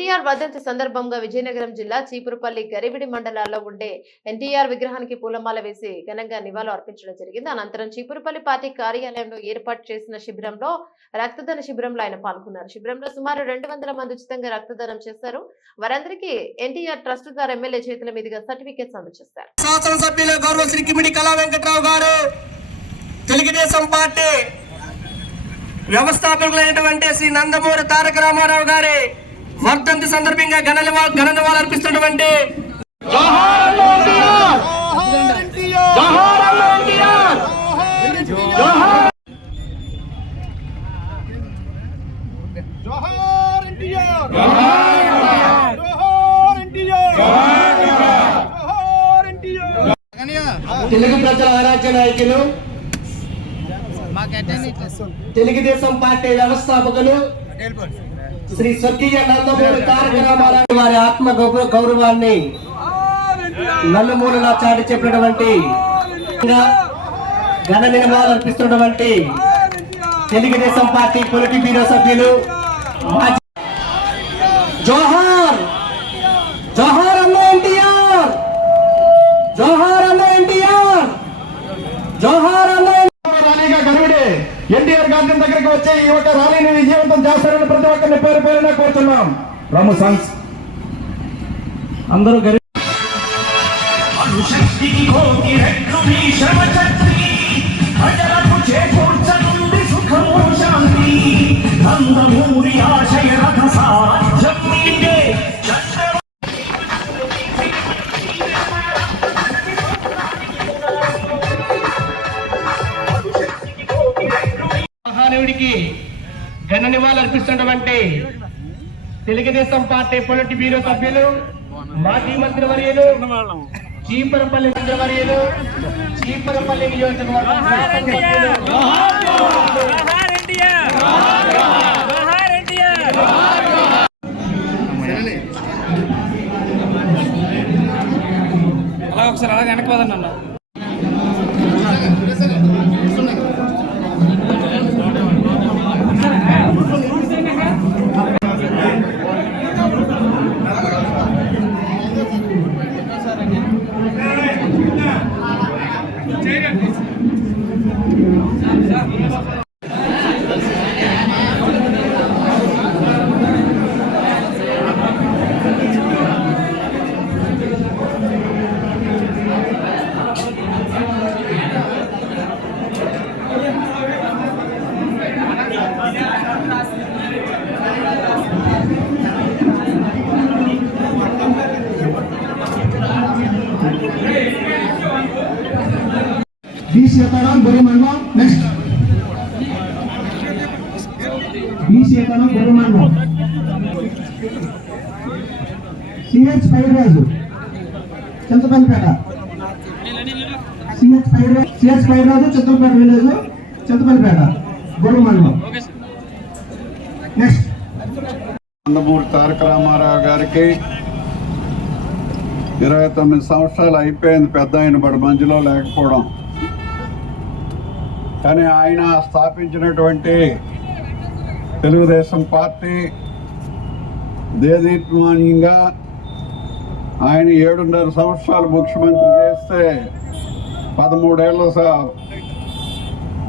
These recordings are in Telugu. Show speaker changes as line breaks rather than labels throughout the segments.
ఎన్టీఆర్ వర్ధంతి సందర్భంగా విజయనగరం జిల్లా చీపురుపల్లి గరిబిడి మండలాల్లో ఉండే ఎన్టీఆర్ విగ్రహానికి పూలమాల వేసి ఘనంగా నివాళులు అర్పించడం జరిగింది. అనంతరం చీపురుపల్లి పార్టీ కార్యాలయంలో ఏర్పాటు చేసిన శిబిరంలో రక్తదాన శిబిరంలో ఆయన పాల్గొన్నారు. శిబిరంలో సుమారు రెండు వందల మంది ఉచితంగా రక్తదానం చేశారు. వారందరికీ ఎన్టీఆర్ ట్రస్ట్ ద్వారా ఎమ్మెల్యే చేతుల మీదుగా సర్టిఫికేట్స్ అందజేస్తారు
శాసనసభ్యులు గౌరవ శ్రీ కిమిడి కళా వెంకట్రావు గారు తెలుగుదేశం పార్టీ వ్యవస్థాపకులైనటువంటి శ్రీ నందమూరి తారక రామారావు గారి వర్ధంతి సందర్భంగా ఘన ఘన నివాళులు అర్పిస్తున్నటువంటి తెలుగు ప్రజల ఆరాధ్య నాయకులు తెలుగుదేశం పార్టీ వ్యవస్థాపకులు శ్రీ స్వర్గీయ నందమూరి తారక రామారావు వారి ఆత్మ గౌరవ గౌరవాన్ని నలుమూలలా చాటి చెప్పినటువంటి ఘన నిర్మాణాలు అర్పిస్తున్నటువంటి తెలుగుదేశం పార్టీ పొలిటి బ్యూరో సభ్యులు జోహార్. జోహార్ అన్న ఎన్టీఆర్. జోహార్ అన్న ఎన్టీఆర్. జోహార్ అన్న
ఎన్టీఆర్ గార్డెన్ దగ్గరికి వచ్చి ఈ యొక్క ర్యాలీని విజయవంతం చేస్తారని ప్రతి ఒక్కరిని పేరు పేరున కోరుతున్నాం. రాము సాంగ్స్.
అందరూ గరి
శక్తికి ఆశయ రథ సాధ్యం
మహాదేవుడికి ఘన నివాళులు అర్పిస్తున్నటువంటి తెలుగుదేశం పార్టీ పొలిటి బ్యూరో సభ్యులు మాజీ మంత్రి వర్యులు చీపరపల్లి మంత్రి వర్యులు చీపరపల్లి నియోజకవర్గం
ఒకసారి అలా వెనక్కి పోదండి అన్న
బి సీతారాం గురు మండలం నెక్స్ట్ బి సీతారాం బొరి మండలం CH Pairaju Chintapallipeta CH Pairaju CH Pairaju Chintapallipeta village Chintapallipeta Bori మండలం నెక్స్ట్
నందమూరి తారక రామారావు గారికి ఇరవై తొమ్మిది సంవత్సరాలు అయిపోయింది పెద్ద ఆయన బడి మధ్యలో లేకపోవడం. కానీ ఆయన స్థాపించినటువంటి తెలుగుదేశం పార్టీ దేదీప్యమానంగా ఆయన ఏడున్నర సంవత్సరాలు ముఖ్యమంత్రి చేస్తే పదమూడేళ్ళ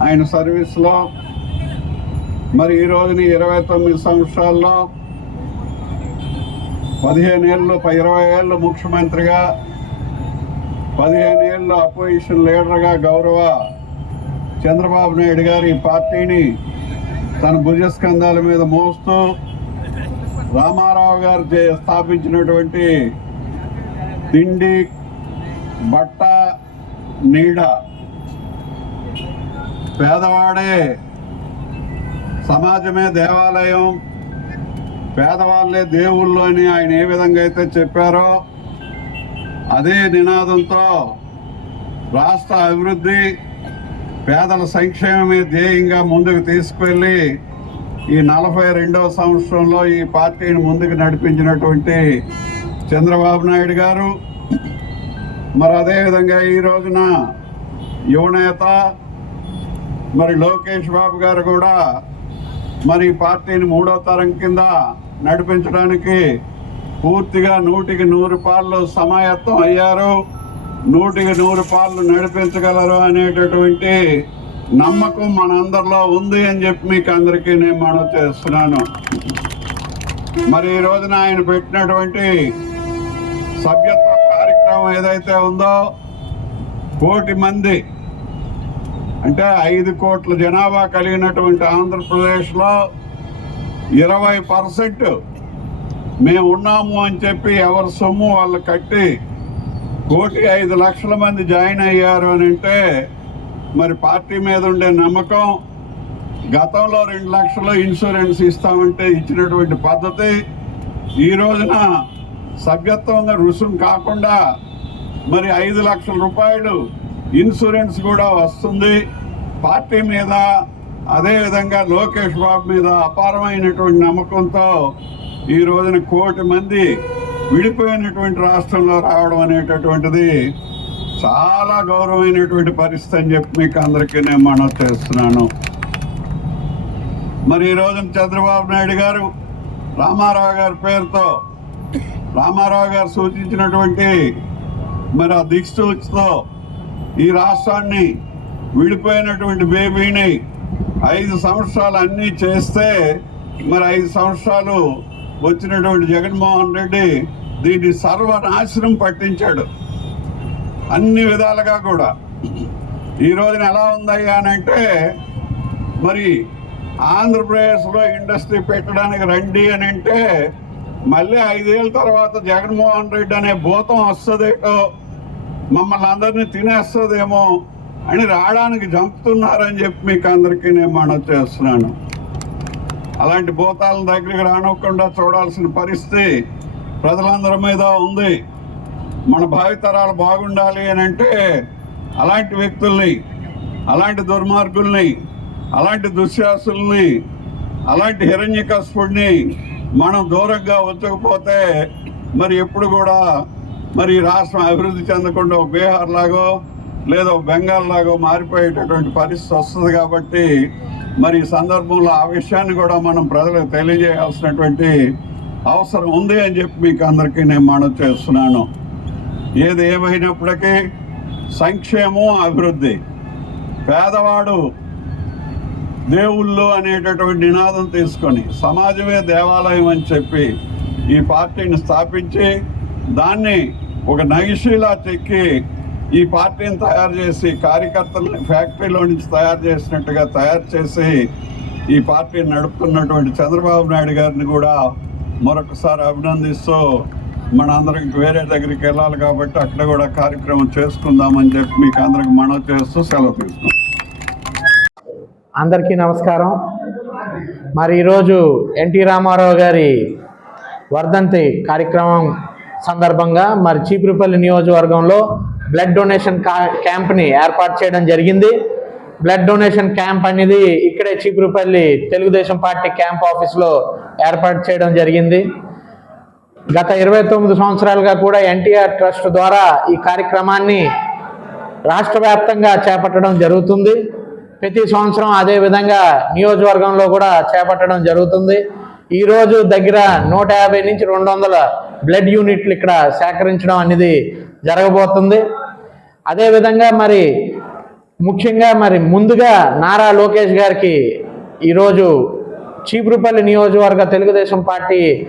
ఆయన సర్వీస్లో మరి ఈ రోజుని ఇరవై తొమ్మిది సంవత్సరాల్లో పదిహేను ఏళ్ళు ఇరవై ఏళ్ళు ముఖ్యమంత్రిగా పదిహేను ఏళ్ళు అపోజిషన్ లీడర్గా గౌరవ చంద్రబాబు నాయుడు గారి ఈ పార్టీని తన భుజస్కంధాల మీద మోస్తూ రామారావు గారు స్థాపించినటువంటి తిండి బట్ట నీడ పేదవాడే సమాజమే దేవాలయం. పేదవాళ్ళే దేవుళ్ళు అని ఆయన ఏ విధంగా అయితే చెప్పారో అదే నినాదంతో రాష్ట్ర అభివృద్ధి పేదల సంక్షేమమే ధ్యేయంగా ముందుకు తీసుకువెళ్ళి ఈ నలభై రెండవ సంవత్సరంలో ఈ పార్టీని ముందుకు నడిపించినటువంటి చంద్రబాబు నాయుడు గారు మరి అదేవిధంగా ఈ రోజున యువనేత మరి లోకేష్ బాబు గారు కూడా మరి పార్టీని మూడో తరం కింద నడిపించడానికి పూర్తిగా నూటికి నూరు పాళ్ళు సమాయత్తం అయ్యారు. నూటికి నూరు పాళ్ళు నడిపించగలరు అనేటటువంటి నమ్మకం మనందరిలో ఉంది అని చెప్పి మీకు అందరికీ నేను మనవి చేస్తున్నాను. మరి ఈ రోజున ఆయన పెట్టినటువంటి సభ్యత్వ కార్యక్రమం ఏదైతే ఉందో కోటి మంది అంటే ఐదు కోట్ల జనాభా కలిగినటువంటి ఆంధ్రప్రదేశ్లో ఇరవై పర్సెంట్ మేము ఉన్నాము అని చెప్పి ఎవరి సొమ్ము వాళ్ళు కట్టి కోటి ఐదు లక్షల మంది జాయిన్ అయ్యారు అని అంటే మరి పార్టీ మీద ఉండే నమ్మకం గతంలో రెండు లక్షలు ఇన్సూరెన్స్ ఇస్తామంటే ఇచ్చినటువంటి పద్ధతి ఈ రోజున సభ్యత్వంగా రుసుము కాకుండా మరి ఐదు లక్షల రూపాయలు ఇన్సూరెన్స్ కూడా వస్తుంది. పార్టీ మీద అదేవిధంగా లోకేష్ బాబు మీద అపారమైనటువంటి నమ్మకంతో ఈ రోజున కోటి మంది విడిపోయినటువంటి రాష్ట్రంలో రావడం అనేటటువంటిది చాలా గౌరవమైనటువంటి పరిస్థితి అని చెప్పి మీకు అందరికీ నేను మనం చేస్తున్నాను. మరి ఈ రోజున చంద్రబాబు నాయుడు గారు రామారావు గారి పేరుతో రామారావు గారు సూచించినటువంటి మరి ఆ దిక్సూచితో ఈ రాష్ట్రాన్ని విడిపోయినటువంటి బేబీని ఐదు సంవత్సరాలు అన్నీ చేస్తే మరి ఐదు సంవత్సరాలు వచ్చినటువంటి జగన్మోహన్ రెడ్డి దీన్ని సర్వనాశనం పట్టించాడు. అన్ని విధాలుగా కూడా. ఈ రోజున ఎలా ఉందయ్యా అని అంటే మరి ఆంధ్రప్రదేశ్లో ఇండస్ట్రీ పెట్టడానికి రండి అని అంటే మళ్ళీ ఐదేళ్ళ తర్వాత జగన్మోహన్ రెడ్డి అనే భూతం వస్తుందేటో మమ్మల్ని అందరినీ తినేస్తుందేమో అని రావడానికి చంపుతున్నారని చెప్పి మీకు అందరికీ నేను మనవి చేస్తున్నాను. అలాంటి భూతాల దగ్గరికి రానివ్వకుండా చూడాల్సిన పరిస్థితి ప్రజలందరి మీద ఉంది. మన భావితరాలు బాగుండాలి అని అంటే అలాంటి వ్యక్తుల్ని అలాంటి దుర్మార్గుల్ని అలాంటి దుశ్శాసుల్ని అలాంటి హిరణ్యకస్పుడిని మనం దూరంగా ఉంచకపోతే మరి ఎప్పుడు కూడా మరి రాష్ట్రం అభివృద్ధి చెందకుండా బీహార్ లాగో లేదా బెంగాల్ లాగో మారిపోయేటటువంటి పరిస్థితి వస్తుంది కాబట్టి మరి ఈ సందర్భంలో ఆ విషయాన్ని కూడా మనం ప్రజలకు తెలియజేయాల్సినటువంటి అవసరం ఉంది అని చెప్పి మీకు అందరికీ నేను మనవి చేస్తున్నాను. ఏది ఏమైనప్పటికీ సంక్షేమం అభివృద్ధి. పేదవాడు దేవుళ్ళు అనేటటువంటి నినాదం తీసుకొని సమాజమే దేవాలయం అని చెప్పి ఈ పార్టీని స్థాపించి దాన్ని ఒక నగిషీలా చెక్కి ఈ పార్టీని తయారు చేసి కార్యకర్తల్ని ఫ్యాక్టరీలో నుంచి తయారు చేసినట్టుగా తయారు చేసి ఈ పార్టీని నడుపుతున్నటువంటి చంద్రబాబు నాయుడు గారిని కూడా మరొకసారి అభినందిస్తూ మన అందరికి వేరే దగ్గరికి వెళ్ళాలి కాబట్టి అక్కడ కూడా కార్యక్రమం చేసుకుందామని చెప్పి మీకు అందరికి మనం చేస్తూ సెలవు తీసుకుంటాం
అందరికీ నమస్కారం. మరి ఈరోజు ఎన్టీ రామారావు గారి వర్ధంతి కార్యక్రమం సందర్భంగా మరి చీపురుపల్లి నియోజకవర్గంలో బ్లడ్ డొనేషన్ క్యాంప్ని ఏర్పాటు చేయడం జరిగింది. బ్లడ్ డొనేషన్ క్యాంప్ అనేది ఇక్కడే చీపురుపల్లి తెలుగుదేశం పార్టీ క్యాంప్ ఆఫీస్లో ఏర్పాటు చేయడం జరిగింది. గత ఇరవై తొమ్మిది సంవత్సరాలుగా కూడా ఎన్టీఆర్ ట్రస్ట్ ద్వారా ఈ కార్యక్రమాన్ని రాష్ట్ర వ్యాప్తంగా చేపట్టడం జరుగుతుంది. ప్రతి సంవత్సరం అదే విధంగా నియోజకవర్గంలో కూడా చేపట్టడం జరుగుతుంది. ఈరోజు దగ్గర నూట యాభై నుంచి రెండు వందల బ్లడ్ యూనిట్లు ఇక్కడ సేకరించడం అనేది జరగబోతుంది. అదేవిధంగా మరి ముఖ్యంగా మరి ముందుగా నారా లోకేష్ గారికి ఈరోజు చీపురుపల్లి నియోజకవర్గ తెలుగుదేశం పార్టీ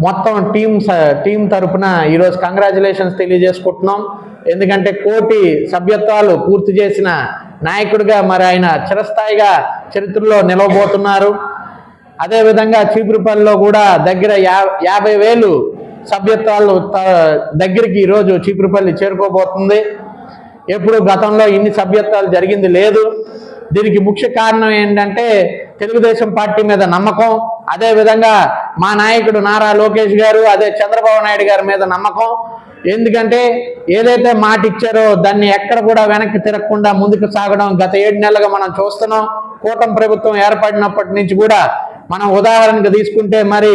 మొత్తం టీం స- టీం తరపున ఈరోజు కంగ్రాచులేషన్స్ తెలియజేసుకుంటున్నాం. ఎందుకంటే కోటి సభ్యత్వాలు పూర్తి చేసిన నాయకుడిగా మరి ఆయన చిరస్థాయిగా చరిత్రలో నిలవబోతున్నారు. అదేవిధంగా చీపురుపల్లిలో కూడా దగ్గర యా యాభై వేలు సభ్యత్వాలు త- దగ్గరికి ఈరోజు చీపురుపల్లి చేరుకోబోతుంది. ఎప్పుడు గతంలో ఇన్ని సభ్యత్వాలు జరిగింది లేదు. దీనికి ముఖ్య కారణం ఏంటంటే తెలుగుదేశం పార్టీ మీద నమ్మకం అదే విధంగా మా నాయకుడు నారా లోకేష్ గారు అదే చంద్రబాబు నాయుడు గారి మీద నమ్మకం. ఎందుకంటే ఏదైతే మాట ఇచ్చారో దాన్ని ఎక్కడ కూడా వెనక్కి తిరగకుండా ముందుకు సాగడం గత ఏడు నెలలుగా మనం చూస్తున్నాం. కూటమి ప్రభుత్వం ఏర్పడినప్పటి నుంచి కూడా మనం ఉదాహరణకు తీసుకుంటే మరి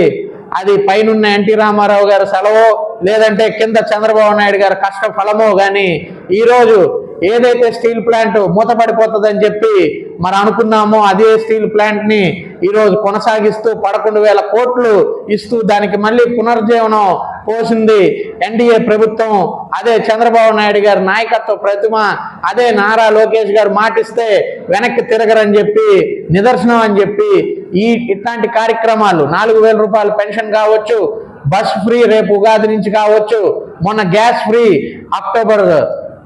అది పైనున్న ఎన్టీ రామారావు గారి సెలవో లేదంటే కింద చంద్రబాబు నాయుడు గారు కష్ట ఫలమో కానీ ఈరోజు ఏదైతే స్టీల్ ప్లాంట్ మూతపడిపోతుందని చెప్పి మరి అనుకున్నామో అదే స్టీల్ ప్లాంట్ని ఈరోజు కొనసాగిస్తూ పదకొండు వేల కోట్లు ఇస్తూ దానికి మళ్ళీ పునర్జీవనం పోసింది ఎన్డీఏ ప్రభుత్వం. అదే చంద్రబాబు నాయుడు గారి నాయకత్వ ప్రతిమ అదే నారా లోకేష్ గారు మాటిస్తే వెనక్కి తిరగరని చెప్పి నిదర్శనం అని చెప్పి ఈ ఇట్లాంటి కార్యక్రమాలు నాలుగు వేల రూపాయల పెన్షన్ కావచ్చు బస్ ఫ్రీ రేపు ఉగాది నుంచి కావచ్చు మొన్న గ్యాస్ ఫ్రీ అక్టోబర్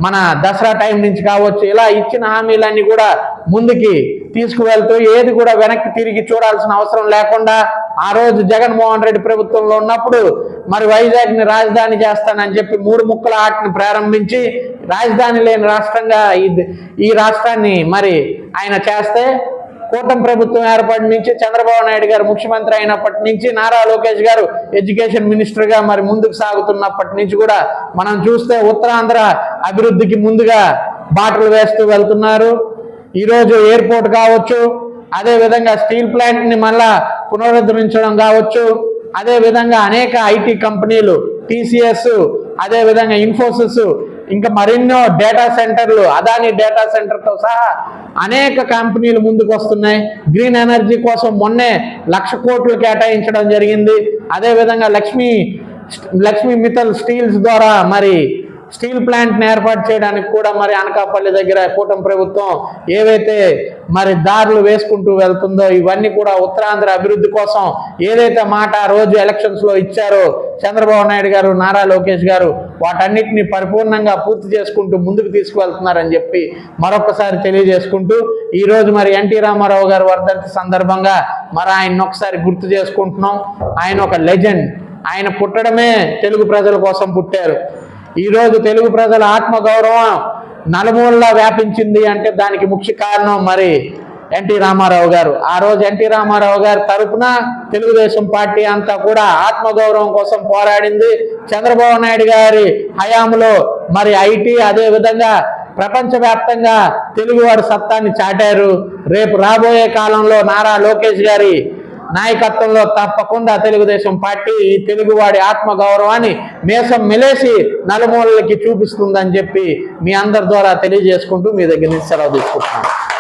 మన దసరా టైం నుంచి కావచ్చు ఇలా ఇచ్చిన హామీలన్నీ కూడా ముందుకి తీసుకువెళ్తూ ఏది కూడా వెనక్కి తిరిగి చూడాల్సిన అవసరం లేకుండా ఆ రోజు జగన్మోహన్ రెడ్డి ప్రభుత్వంలో ఉన్నప్పుడు మరి వైజాగ్ని రాజధాని చేస్తానని చెప్పి మూడు ముక్కల ఆటను ప్రారంభించి రాజధాని లేని రాష్ట్రంగా ఈ రాష్ట్రాన్ని మరి ఆయన చేస్తే కూటమి ప్రభుత్వం ఏర్పడి నుంచి చంద్రబాబు నాయుడు గారు ముఖ్యమంత్రి అయినప్పటి నుంచి నారా లోకేష్ గారు ఎడ్యుకేషన్ మినిస్టర్గా మరి ముందుకు సాగుతున్నప్పటి నుంచి కూడా మనం చూస్తే ఉత్తరాంధ్ర అభివృద్ధికి ముందుగా బాటలు వేస్తూ వెళ్తున్నారు. ఈరోజు ఎయిర్పోర్ట్ కావచ్చు అదే విధంగా స్టీల్ ప్లాంట్ని మళ్ళా పునరుద్ధరించడం కావచ్చు అదే విధంగా అనేక ఐటీ కంపెనీలు టీసీఎస్ అదే విధంగా ఇన్ఫోసిస్ ఇంకా మరెన్నో డేటా సెంటర్లు అదాని డేటా సెంటర్తో సహా అనేక కంపెనీలు ముందుకు వస్తున్నాయి గ్రీన్ ఎనర్జీ కోసం మొన్నే లక్ష కోట్లు కేటాయించడం జరిగింది. అదేవిధంగా లక్ష్మీ లక్ష్మీ మిత్తల్ స్టీల్స్ ద్వారా మరి స్టీల్ ప్లాంట్ని ఏర్పాటు చేయడానికి కూడా మరి అనకాపల్లి దగ్గర కూటమి ప్రభుత్వం ఏవైతే మరి దారులు వేసుకుంటూ వెళ్తుందో ఇవన్నీ కూడా ఉత్తరాంధ్ర అభివృద్ధి కోసం ఏదైతే మాట రోజు ఎలక్షన్స్లో ఇచ్చారో చంద్రబాబు నాయుడు గారు నారా లోకేష్ గారు వాటన్నిటిని పరిపూర్ణంగా పూర్తి చేసుకుంటూ ముందుకు తీసుకువెళ్తున్నారని చెప్పి మరొకసారి తెలియజేసుకుంటూ ఈరోజు మరి ఎన్టీ రామారావు గారు వర్ధంతి సందర్భంగా మరి ఆయన ఒకసారి గుర్తు చేసుకుంటున్నాం. ఆయన ఒక లెజెండ్. ఆయన పుట్టడమే తెలుగు ప్రజల కోసం పుట్టారు. ఈరోజు తెలుగు ప్రజల ఆత్మగౌరవం నలుమూలలా వ్యాపించింది అంటే దానికి ముఖ్య కారణం మరి ఎన్టీ రామారావు గారు. ఆ రోజు ఎన్టీ రామారావు గారి తరపున తెలుగుదేశం పార్టీ అంతా కూడా ఆత్మగౌరవం కోసం పోరాడింది. చంద్రబాబు నాయుడు గారి హయాంలో మరి ఐటీ అదే విధంగా ప్రపంచవ్యాప్తంగా తెలుగువారి సత్తాన్ని చాటారు. రేపు రాబోయే కాలంలో నారా లోకేష్ గారి నాయకత్వంలో తప్పకుండా తెలుగుదేశం పార్టీ ఈ తెలుగువాడి ఆత్మ గౌరవాన్ని మేసం మెలేసి నలుమూలలకి చూపిస్తుందని చెప్పి మీ అందరి ద్వారా తెలియజేసుకుంటూ మీ దగ్గర నుంచి సెలవు తీసుకుంటున్నాను.